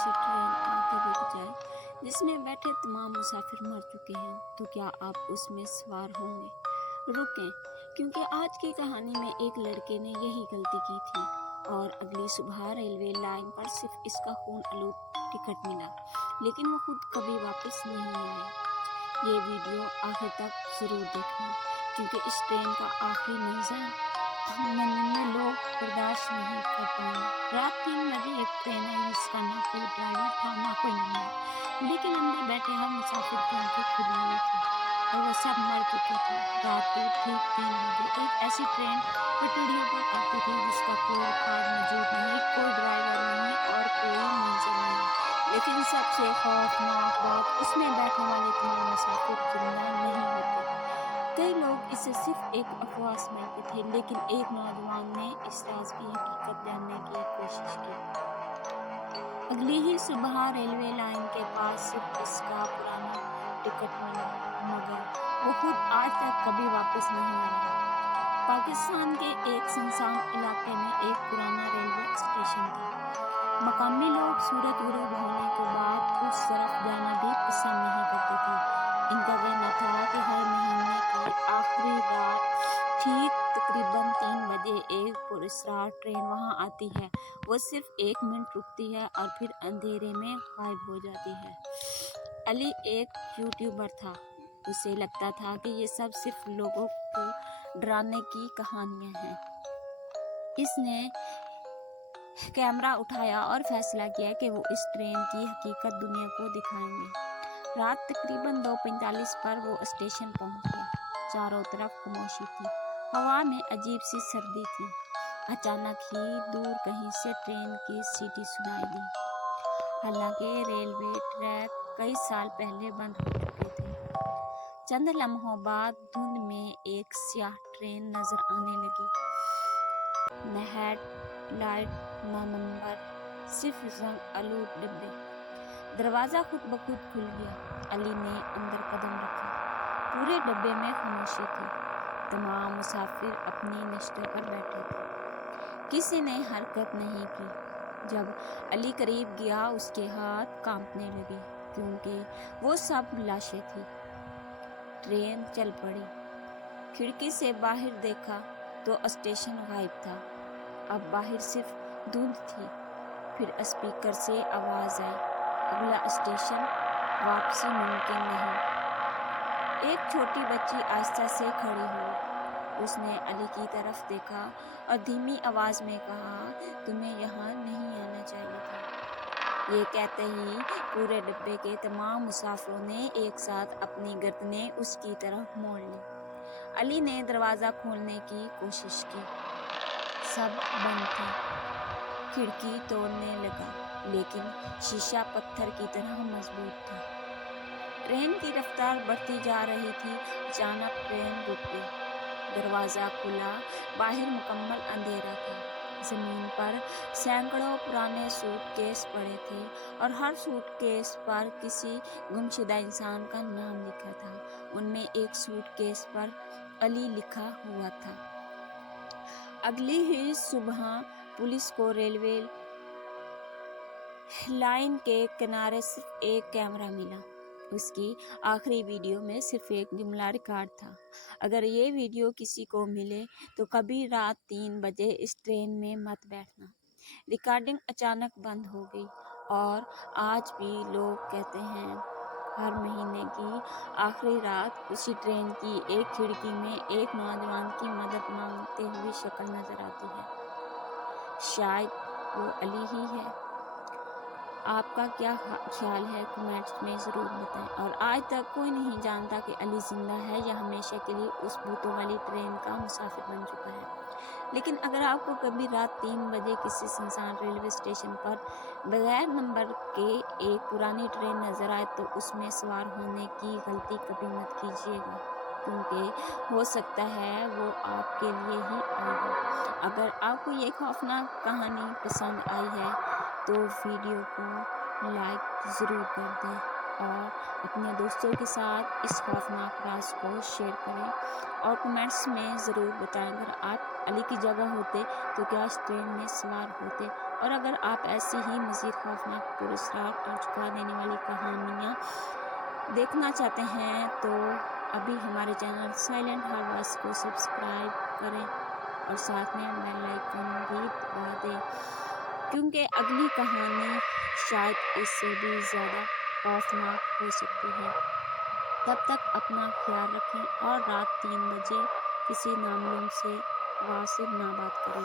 ऐसी ट्रेन आके रुक जाए जिसमें बैठे तमाम मुसाफिर मर चुके हैं, तो क्या आप उसमें सवार होंगे? रुकें, क्योंकि आज की कहानी में एक लड़के ने यही गलती की थी और अगली सुबह रेलवे लाइन पर सिर्फ इसका खून आलूद टिकट मिला, लेकिन वो खुद कभी वापस नहीं आया। ये वीडियो आखिर तक ज़रूर देखना, क्योंकि इस ट्रेन का आखिरी मंजर में लोग बर्दाश्त नहीं कर पाएंगे। रात 3 बजे एक ट्रेन आई जिसका ना कोई ड्राइवर था ना कोई नंबर, लेकिन अंदर बैठे हर मुसाफिर की आंखें खुली हुई थी और वो सब मर चुके थे। रात के ठीक 3 बजे एक ऐसी ट्रेन पटरियों पर आती थी जिसका कोई रिकॉर्ड मौजूद नहीं, कोई ड्राइवर नहीं और कोई मंजिल नहीं। लेकिन सबसे खौफनाक बात, उसमें बैठने वाले तमाम मुसाफिर जिंदा नहीं होते। कई लोग इसे सिर्फ एक अफवाह समझते थे, लेकिन एक नौजवान ने इस राज की हकीकत जानने की कोशिश की। अगली ही सुबह रेलवे लाइन के पास सिर्फ इसका पुराना टिकट मिला, मगर वो खुद आज तक कभी वापस नहीं आया। पाकिस्तान के एक सुनसान इलाके में एक पुराना रेलवे स्टेशन था। मकामी लोग सूरज गुरूब होने के बाद उस तरफ जाना भी पसंद नहीं करते थे। इनका कहना था कि हर महीने की आखिरी रात ठीक तकरीबन 3 बजे एक पुरस्कार ट्रेन वहां आती है। वो सिर्फ 1 मिनट रुकती है और फिर अंधेरे में गायब हो जाती है। अली एक यूट्यूबर था। उसे लगता था कि ये सब सिर्फ लोगों को डराने की कहानियां हैं। इसने कैमरा उठाया और फैसला किया कि वो इस ट्रेन की हकीकत दुनिया को दिखाएंगे। रात तकरीबन 2:45 पर वो स्टेशन पहुंच गया। चारों तरफ खामोशी थी, हवा में अजीब सी सर्दी थी। अचानक ही दूर कहीं से ट्रेन की सीटी सुनाई दी। हालांकि रेलवे ट्रैक कई साल पहले बंद हो चुके थे। चंद लम्हों बाद धुंध में एक स्याह ट्रेन नजर आने लगी। न हेडलाइट न नंबर, सिर्फ रंग आलूद डिब्बे। दरवाज़ा खुद ब खुद खुल गया। अली ने अंदर कदम रखा। पूरे डब्बे में खामोशी थी। तमाम मुसाफिर अपनी नश्तों पर बैठे थे। किसी ने हरकत नहीं की। जब अली करीब गया, उसके हाथ कांपने लगे, क्योंकि वो सब लाशें थी। ट्रेन चल पड़ी। खिड़की से बाहर देखा तो स्टेशन गायब था। अब बाहर सिर्फ धुंध थी। फिर स्पीकर से आवाज़ आई, अगला स्टेशन, वापसी मुमकिन नहीं। एक छोटी बच्ची आस्था से खड़ी हुई। उसने अली की तरफ देखा और धीमी आवाज़ में कहा, तुम्हें यहाँ नहीं आना चाहिए था। ये कहते ही पूरे डब्बे के तमाम मुसाफिरों ने एक साथ अपनी गर्दनें उसकी तरफ मोड़ ली। अली ने दरवाज़ा खोलने की कोशिश की। सब बंद था। खिड़की तोड़ने लगा, लेकिन शीशा पत्थर की तरह मजबूत था। ट्रेन की रफ्तार बढ़ती जा रही थी। अचानक ट्रेन रुक गई। दरवाज़ा खुला। बाहर मुकम्मल अंधेरा था। ज़मीन पर सैकड़ों पुराने सूटकेस पड़े थे और हर सूटकेस पर किसी गुमशुदा इंसान का नाम लिखा था। उनमें एक सूटकेस पर अली लिखा हुआ था। अगली ही सुबह पुलिस को रेलवे लाइन के किनारे सिर्फ एक कैमरा मिला। उसकी आखिरी वीडियो में सिर्फ एक जुमला रिकॉर्ड था, अगर ये वीडियो किसी को मिले तो कभी रात 3 बजे इस ट्रेन में मत बैठना। रिकॉर्डिंग अचानक बंद हो गई और आज भी लोग कहते हैं हर महीने की आखिरी रात उसी ट्रेन की एक खिड़की में एक नौजवान की मदद मांगते हुए शक्ल नजर आती है। शायद वो अली ही है। आपका क्या ख्याल है, कमेंट्स में ज़रूर बताएं। और आज तक कोई नहीं जानता कि अली ज़िंदा है या हमेशा के लिए उस भूतों वाली ट्रेन का मुसाफिर बन चुका है। लेकिन अगर आपको कभी रात 3 बजे किसी सुनसान रेलवे स्टेशन पर बगैर नंबर के एक पुरानी ट्रेन नज़र आए तो उसमें सवार होने की गलती कभी मत कीजिएगा, क्योंकि हो सकता है वो आपके लिए ही आई हो। अगर आपको ये खौफनाक कहानी पसंद आई है तो वीडियो को लाइक ज़रूर कर दें। اور اپنے دوستوں کے ساتھ اس خوفناک راز کو شیئر کریں اور کمنٹس میں ضرور بتائیں اگر آپ علی کی جگہ ہوتے تو کیا اس ٹرین میں سوار ہوتے، اور اگر آپ ایسی ہی مزید خوفناک پراسرار اور چونکا دینے والی کہانیاں دیکھنا چاہتے ہیں تو ابھی ہمارے چینل سائلنٹ ہارواز کو سبسکرائب کریں اور ساتھ میں بیل آئیکن بھی دبا دیں، کیونکہ اگلی کہانی شاید اس سے بھی زیادہ خوفناک ہو سکتی ہے۔ تب تک اپنا خیال رکھیں اور رات 3 بجے کسی نامعلوم سے آواز سے نہ بات کریں۔